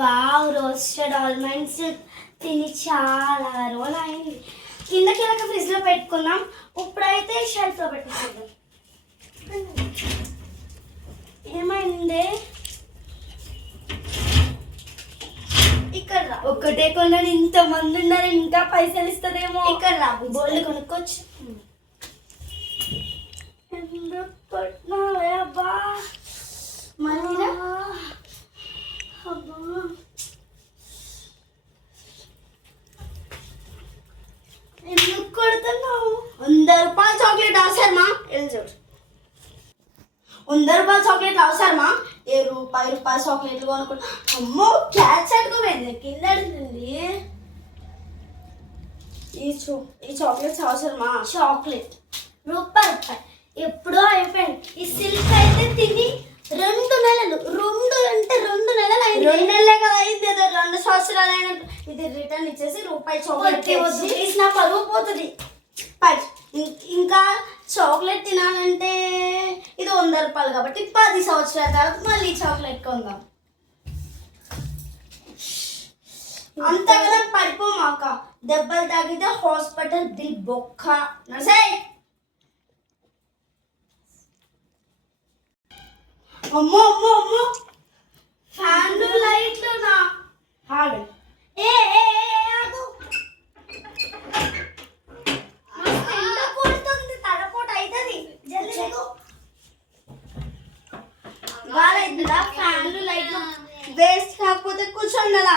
Wow, roasted almonds తిని చాలా రోజులైంది. కిందకి వెళ్ళక ఫ్రిడ్జ్లో పెట్టుకున్నాం, ఇప్పుడైతే షెల్ఫ్లో పెట్టేసాం. ఏమైంది? ఇక్కడ రా. ఒక్కటే కొన్నాను, ఇంతమంది ఉన్నారు, ఇంకా పైసలు ఇస్తుందేమో. ఇక్కడ రా, బోల్డ్ కొనుక్కోవచ్చు. ఎందుకు కొట్టినావే అబ్బా? మళ్ళీ అబ్బా, ఎందుకు కొడుతున్నావు? 100 రూపాయల చాక్లెట్ అవసరమా? చూడు, 100 రూపాయల చాక్లెట్లు అవసరమా? రూపాయి చాక్లెట్లు కొనుక్కుంటా. అమ్మో, క్యాచ్ అడుగుపోయింది, కింద అడుగుతుంది. ఈ చాక్లెట్స్ అవసరమా? చాక్లెట్ రూపాయి ఎప్పుడో అయిపోయింది. ఈ సిల్క్ అయితే తిని 2 నెలలు, 2 నెలలు అయింది. 2 నెలలే కదా అయింది, 2 సంవత్సరాలు అయినట్టు. ఇది రిటర్న్ ఇచ్చేసి రూపాయి చాక్లెట్ తీసిన పరువు పోతుంది. ఇంకా చాక్లెట్ తినాలంటే ఇది 100 రూపాయలు కాబట్టి 10 సంవత్సరాల తర్వాత మళ్ళీ చాక్లెట్ కొందాం. అంతగా పడిపోమాక, దెబ్బలు తాగితే హాస్పిటల్ బిల్ బొక్క. నర్సే, అమ్మో అమ్మో అమ్మో, ఫ్యాన్లు లైట్లు నా హాడు. ఏ ఆగు, ఎండ కొడుతుంది, తలపోట అవుతుంది. జల్దీ గాలి అవుతుందా? ఫ్యాన్లు లైట్లు వేస్ట్ కాకపోతే కూర్చోండి అలా.